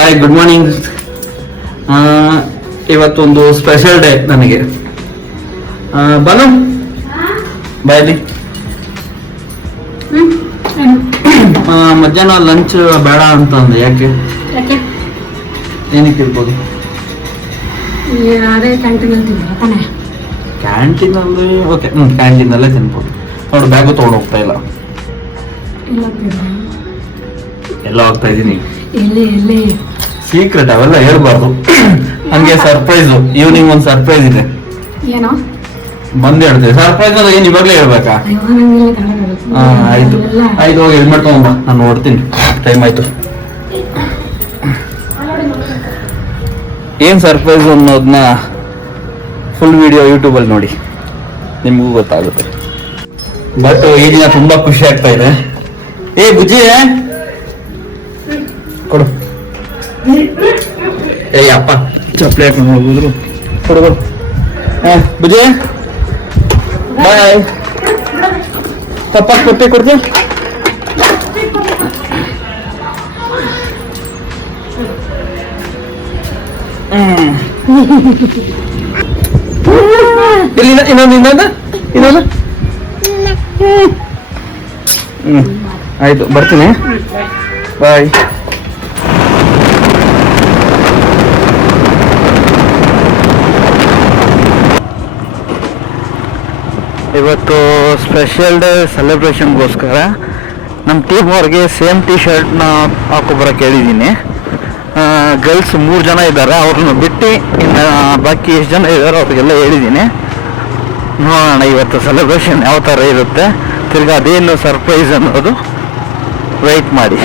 Hi, good morning. ಇವತ್ತೊಂದು special day ನನಗೆ. ಬನು ಬಾಯಲ್ಲಿ ಮಧ್ಯಾಹ್ನ ಲಂಚ್ ಬೇಡ ಅಂತಂದೆ. ಯಾಕೆ ಏನಕ್ಕೆ ಇರ್ಬೋದು? ಕ್ಯಾಂಟೀನಲ್ಲಿ ಓಕೆ, ಕ್ಯಾಂಟೀನಲ್ಲೇ ತಿನ್ಬೋದು. ನೋಡು, ಬ್ಯಾಗು ತೊಗೊಂಡು ಹೋಗ್ತಾ ಇಲ್ಲ. ಎಲ್ಲ ಹೋಗ್ತಾ ಇದ್ದೀನಿ. ಸೀಕ್ರೆಟ್ ಅವೆಲ್ಲ ಹೇಳ್ಬಾರ್ದು. ಹಂಗೆ ಸರ್ಪ್ರೈಸು. ಈವ್ನಿಂಗ್ ಒಂದು ಸರ್ಪ್ರೈಸ್ ಇದೆ. ಏನೋ ಬಂದು ಹೇಳ್ತೀವಿ. ಸರ್ಪ್ರೈಸ್ ಅಂದ್ರೆ ಏನು ಇವಾಗಲೇ ಹೇಳ್ಬೇಕಾ? ಆಯ್ತು ಆಯ್ತು, ಹೋಗಿ ಹೆಲ್ಮೆಟ್ ತಗೊಂಬ, ನಾನು ನೋಡ್ತೀನಿ. ಟೈಮ್ ಆಯ್ತು. ಏನ್ ಸರ್ಪ್ರೈಸ್ ಅನ್ನೋದನ್ನ ಫುಲ್ ವಿಡಿಯೋ ಯೂಟ್ಯೂಬಲ್ಲಿ ನೋಡಿ, ನಿಮಗೂ ಗೊತ್ತಾಗುತ್ತೆ. ಬಟ್ ಈ ದಿನ ತುಂಬಾ ಖುಷಿ ಆಗ್ತಾ ಇದೆ. ಏ ಬುಜ್ಜಿ ಕೊಡು. ಏ ಅಪ್ಪ ಚಪ್ಪಲಿ ಹಾಕೊಂಡು ಹೋಗಿದ್ರು. ಕೊಡು ಕೊಡು. ಬುಜ್ಜಿ ಬಾಯ್. ಪಪ್ಪ ಕೊಟ್ಟೆ ಕೊಡ್ತೀಯ? ಇನ್ನೊಂದು ಆಯ್ತು, ಬರ್ತೀನಿ. ಬಾಯ್. ಇವತ್ತು ಸ್ಪೆಷಲ್ ಡೇ ಸೆಲೆಬ್ರೇಷನ್ಗೋಸ್ಕರ ನಮ್ಮ ಟೀಮ್ ಅವ್ರಿಗೆ ಸೇಮ್ ಟಿ ಶರ್ಟ್ನ ಹಾಕೊಬರಕ್ಕೆ ಹೇಳಿದ್ದೀನಿ. ಗರ್ಲ್ಸ್ 3 ಜನ ಇದ್ದಾರೆ, ಅವ್ರನ್ನ ಬಿಟ್ಟು ಇನ್ನು ಬಾಕಿ ಎಷ್ಟು ಜನ ಇದ್ದಾರೋ ಅವ್ರಿಗೆಲ್ಲ ಹೇಳಿದ್ದೀನಿ. ನೋಡೋಣ ಇವತ್ತು ಸೆಲೆಬ್ರೇಷನ್ ಯಾವ ಥರ ಇರುತ್ತೆ, ತಿರ್ಗಿ ಅದೇನು ಸರ್ಪ್ರೈಸ್ ಅನ್ನೋದು ವೆಯ್ಟ್ ಮಾಡಿ.